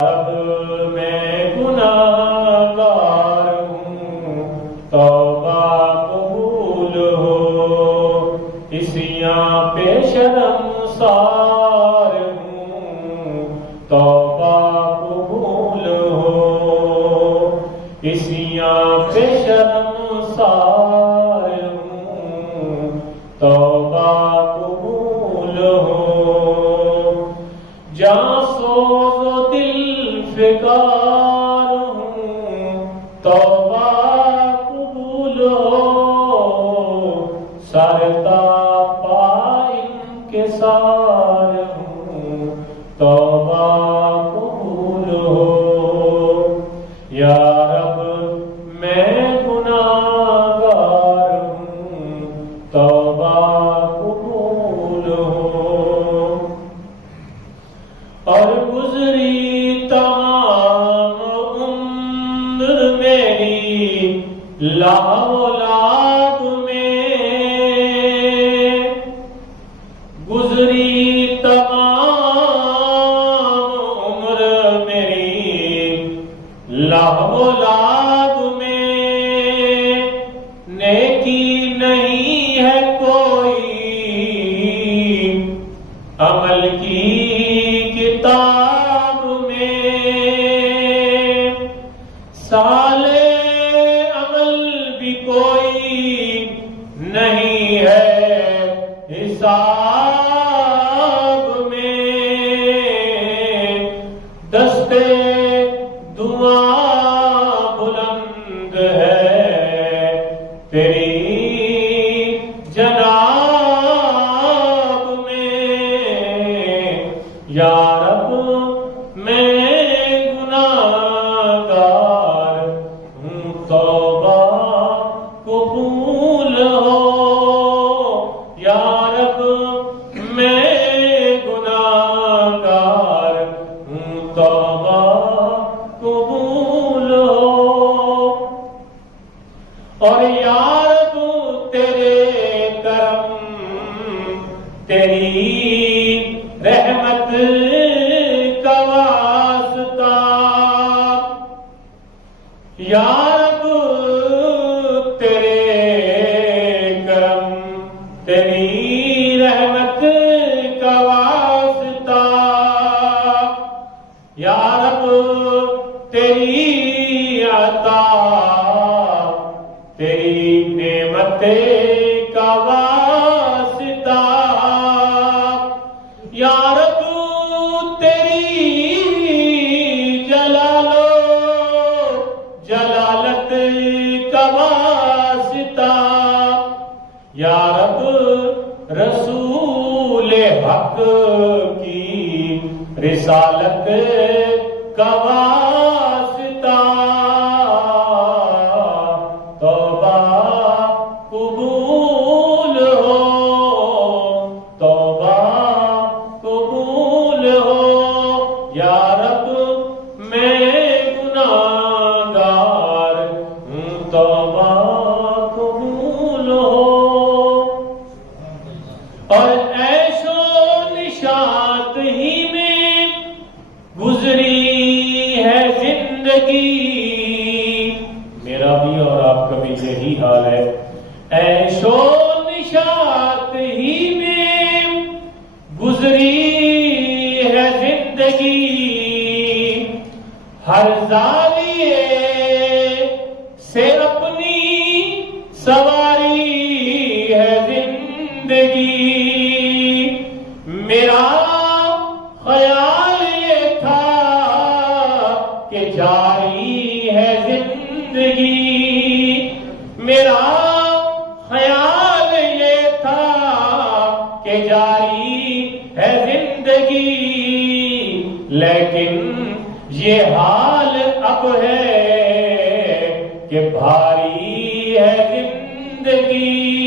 اب میں گناہگار ہوں، توبہ قبول ہو، عصیاں پہ شرمسار ہوں، توبہ قبول ہو، عصیاں پہ شرمسار ہوں، توبہ قبول ہو، جہاں سوز و دل فکار ہوں، توبہ قبول ہو، سرتا پائن کے سار ہوں، توبہ قبول ہو، یا رب میں گناہگار ہوں، توبہ قبول ہو، اور گزری تمام عمر میری لاولاد میں، گزری تمام عمر میری لاولاد میں، نیکی نہیں ہے کوئی، عمل کی کتاب میں، سالے عمل بھی کوئی نہیں ہے حساب میں، دستے دعا بلند ہے تیری جناب میں، یا رب میں گناہگار ہوں، توبہ قبول ہو، یا رب میں گناہگار ہوں، توبہ قبول ہو، اور یا رب تیرے کرم تیری رحمت کا واسطہ، یا رب تیرے کرم تیری رحمت کا واسطہ، یا رب تیری عطا تیری نعمت کا واسطہ، یا رب تیری جلال و جلالت کا واسطہ، یا رب رسول حق کی رسالت کا واسطہ، توبہ قبول ہو، توبہ قبول ہو، یا رب میں گناہگار ہوں، توبہ قبول ہو، اور عیش و نشاط ہی میں گزری ہے زندگی، میرا بھی اور آپ کا بھی یہی حال ہے، عیش و نشاط ہی میں گزری ہے زندگی، ہر زاویے سے اپنی سواری ہے زندگی، میرا خیال یہ تھا کہ جاری ہے زندگی، میرا خیال یہ تھا کہ جاری ہے زندگی، لیکن یہ حال اب ہے کہ بھاری ہے زندگی،